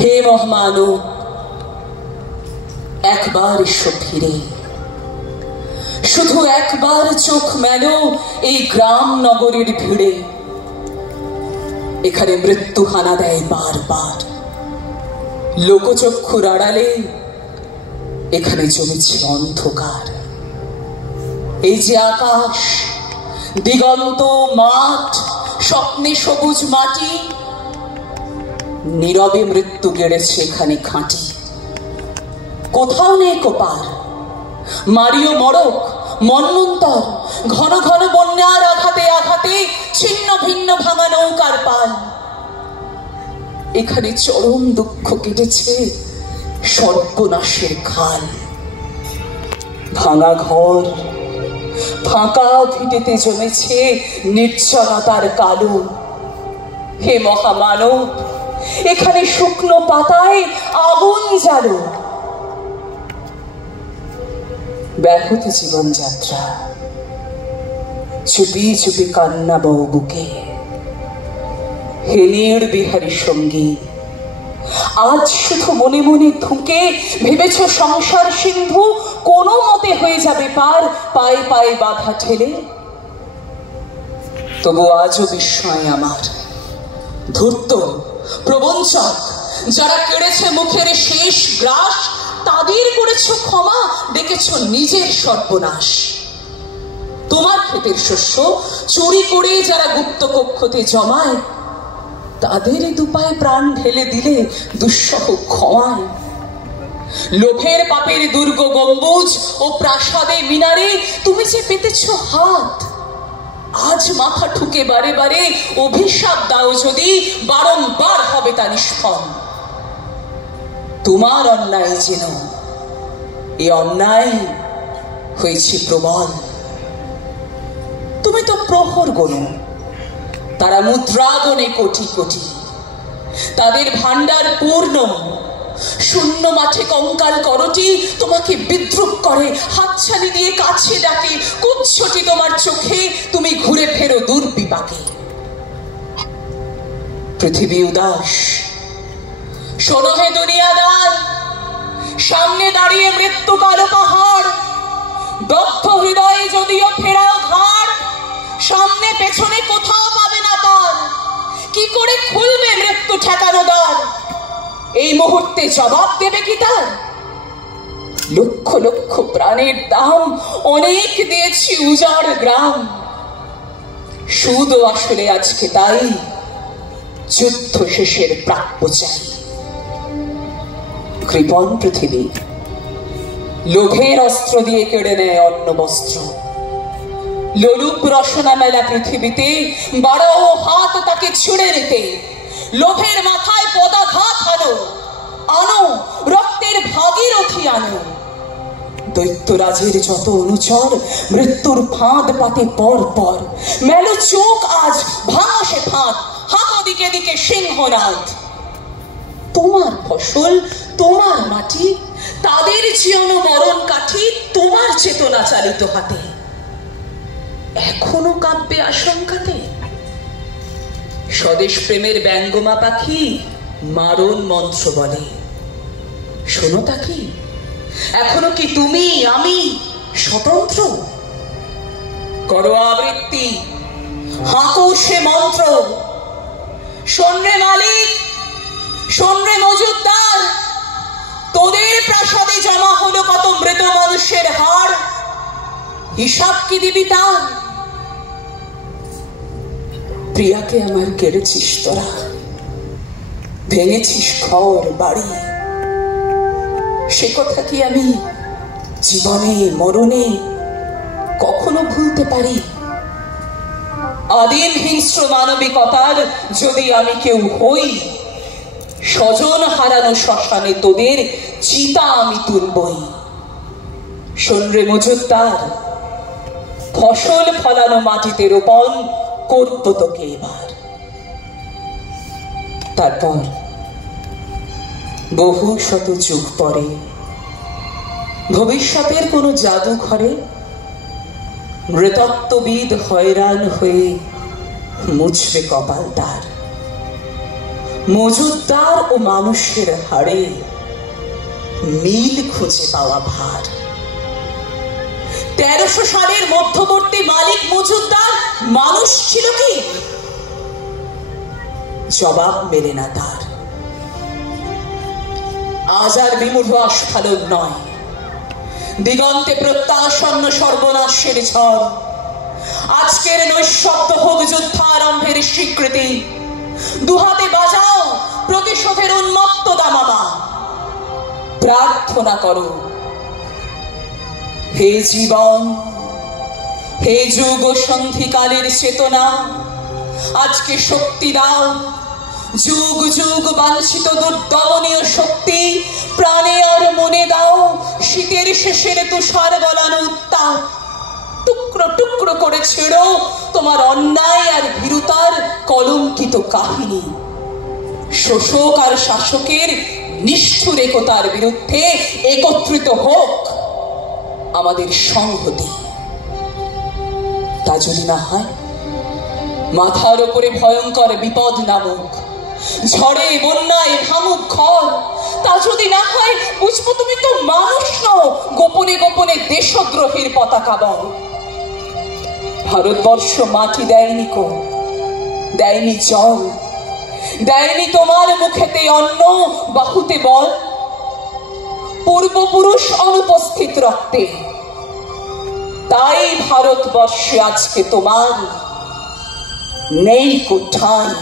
হে মহামানব, একবার এসো ফিরে, শুধু একবার চোখ মেলো এই গ্রাম নগরীর ভিড়ে। এখানে মৃত্যু হানা দেয় বারবার, লোকচক্ষুর আড়ালে এখানে জমেছে অন্ধকার। এই যে আকাশ, দিগন্ত, মাঠ, স্বপ্নে সবুজ মাটি, নীরবে মৃত্যু গেড়েছে এখানে খাঁটি। কোথাও নেই কোপার, মারিও মড়ক, মন্বন্তর, ঘন ঘন বন্যার আঘাতে আঘাতে ছিন্ন ভিন্ন ভাঙা নৌকার পাল। এখানে চরম দুঃখ কেটেছে সর্বনাশের খাল। ভাঙা ঘর, ফাঁকা ভিটেতে জমেছে নির্জনতার কালো। হে মহামানব, এখানে শুকনো পাতায় আগুন জ্বালো। ব্যাহত জীবনযাত্রা, চুপি চুপি কান্না বউ বুকে। হে নির্বিহারী সঙ্গী, আজ শুধু মনে মনে ধুকে ভেবেছ সংসার সিন্ধু কোনো মতে হয়ে যাবে পার, পায়ে পায়ে বাধা ঠেলে। তবু আজও বিস্ময় আমার, ধূর্ত প্রবঞ্চক যারা কেড়েছে মুখের শেষ গ্রাস, তাদের করেছ ক্ষমা, ডেকেছ নিজের সর্বনাশ। তোমার ক্ষেতের শস্য চুরি করে যারা গুপ্ত কক্ষতে জমায়, তাদের দুপায়ে প্রাণ ঢেলে দিলে দুঃসহ ক্ষমায়। লোভের পাপের দুর্গ গম্বুজ ও প্রাসাদে মিনারে তুমি যে পেতেছ হাত, আজ মাথা ঠুকে বারে বারে অভিশাপ দাও যদি, বারংবার হবে তা নিষ্ফল। তোমার অন্যায় যেন এ অন্যায় হয়েছে প্রবল। তুমি তো প্রহর গোনো, তারা মুদ্রা গোনে কোটি কোটি। তাদের ভান্ডার পূর্ণ, শূন্য মাঠে কঙ্কাল করটি তোমাকে বিদ্রুপ করে, হাতছানি দিয়ে কাছে ডাকে, কুচ্ছটি তোমার চোখে, তুমি ঘুরে ফেরো দুর্বিপাকে। পৃথিবী উদাস, শোনো হে দুনিয়াদার, সামনে দাঁড়িয়ে মৃত্যু কালো পাহাড়। দগ্ধ হৃদয়ে যদিও ফেরাও ঘাড়, সামনে পেছনে কোথাও পাবে না তার। কি করে খুলবে মৃত্যু ঠেকানো দ্বার? এই মুহূর্তে জবাব দেবে কি তার? লক্ষ লক্ষ প্রাণের দাম অনেক দিয়েছি উজাড় গ্রাম। সুদও আসলে আজকে তাই যুদ্ধ শেষের প্রাপ্য চাই। কৃপণ পৃথিবী লোভের অস্ত্র দিয়ে কেড়ে নেয় অন্ন বস্ত্র। লোলুপ রসনা মেলা পৃথিবীতে, বাড়াও হাত তাকে ছুড়ে নিতে। লোভের মাথায় পদাঘাত আনো, আনো রক্তের ভাগীরথী আনো। দৈত্যরাজের যত অনুচর মৃত্যুর ফাঁদ পাতে পর পর। মেলো চোখ আজ, ভাঙা সে ফাঁদ, হাঁটো দিকে দিকে সিংহনাদ। তোমার ফসল, তোমার মাটি, তাদের জীবন মরণ কাঠি তোমার চেতনা চালিত হাতে। এখনো কাব্যে আশঙ্কাতে স্বদেশ প্রেমের ব্যঙ্গমা পাখি মারণ মন্ত্র বলে। শোনো তা কি, এখনো কি তুমি আমি স্বতন্ত্র? করো আবৃত্তি, হাঁকো সে মন্ত্র। শোন রে মালিক, শোন রে মজুদ্দার, তোদের প্রাসাদে জমা হলো কত মৃত মানুষের হাড়, হিসাব কি দিবি তার? প্রিয়াকে আমার কেড়েছিস তোরা, ভেঙেছিস ঘর বাড়ি। সে কথা কি আমি জীবনে মরণে কখনো ভুলতে পারি? আদিম হিংস্র মানবিকতার যদি আমি কেউ হই, স্বজন হারানো শ্মশানে তোদের চিতা আমি তুলবই। শোন রে মজুদ্দার, ফসল ফলানো মাটিতে রোপণ করব তোকে এবার। তারপর বহু শত যুগ পরে ভবিষ্যতের কোনো জাদুঘরে মৃতত্ববিদ হয়রান হয়ে মুছবে কপাল তার। মজুদ্দার ও মানুষের হাড়ে মিল খুঁজে পাওয়া ভার। 1300 সালের মধ্যবর্তী মালিক মজুদ্দার মানুষ ছিল কি? জবাব মেলে না তার। আজ আর বিমূঢ় আস্ফালন নয়, দিগন্তে প্রত্যাসন্ন সর্বনাশের ঝড়। আজকের নৈঃশব্দ হোক যুদ্ধারম্ভের স্বীকৃতি। দুহাতে বাজাও প্রতিশোধের উন্মত্ত দামামা। প্রার্থনা করো, হে জীবন, হে যুগ সন্ধিকালের চেতনা, আজকে শক্তি দাও। যুগ যুগ বাঞ্ছিত দুর্দমনীয় শক্তি প্রাণে আর মনে দাও। শীতের শেষের তুষার গলানো উত্তাপ টুকরো টুকরো করে ছেড়ো তোমার অন্যায় আর ভীরুতার কলঙ্কিত কাহিনী। শোষক আর শাসকের নিষ্ঠুর একতার বিরুদ্ধে একত্রিত হোক আমাদের সংহতি। তা যদি না হয়, মাথার উপরে ভয়ঙ্কর বিপদ নামুক, ঝড়ে বন্যায় ভামুক ঘর। তা যদি না হয়, বুঝবো তুমি তো মানুষ নও, গোপনে গোপনে দেশদ্রোহের পতাকা বল। ভারতবর্ষ মাটি দেয়নি কো, দেয়নি জল, দেয়নি তোমার মুখেতে অন্ন, বাহুতে বল। পূর্বপুরুষ অনুপস্থিত রক্তে, তাই ভারতবর্ষে আজকে তোমার নেই কোঠায়।